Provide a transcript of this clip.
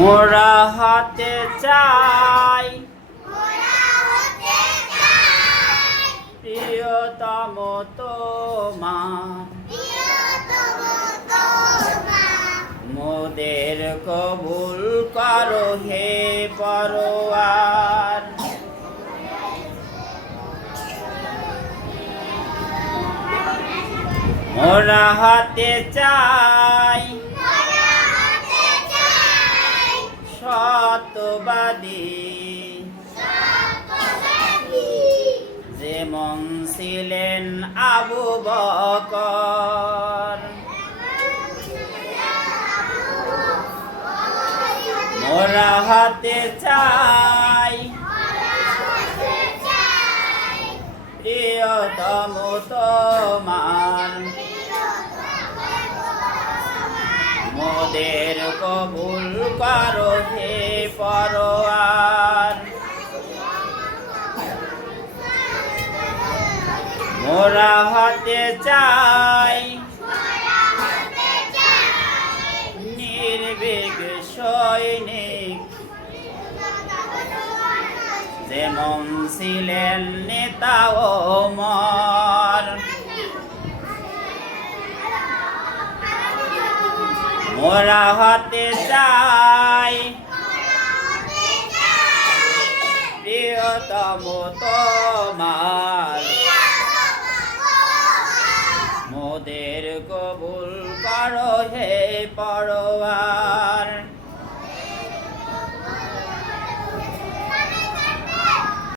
মোরা হতে চাই প্রিয়তম তোমার, মোদের কবুল করো হে পরওয়ার। মোরা হতে চাই সত্যবাদী, যেমন ছিলেন আবু বকর। মোরা হতে চাই প্রিয়তম তোমার, মোদের কবুল করো হে পরওয়ার। মোরা হতে চাই নির্ভীক সৈনিক, যেমন ছিলেন নেতা ওমর। মোরা হতে চাই প্রিয়তম তোমার, মোদের কবুল করো হে পরওয়ার।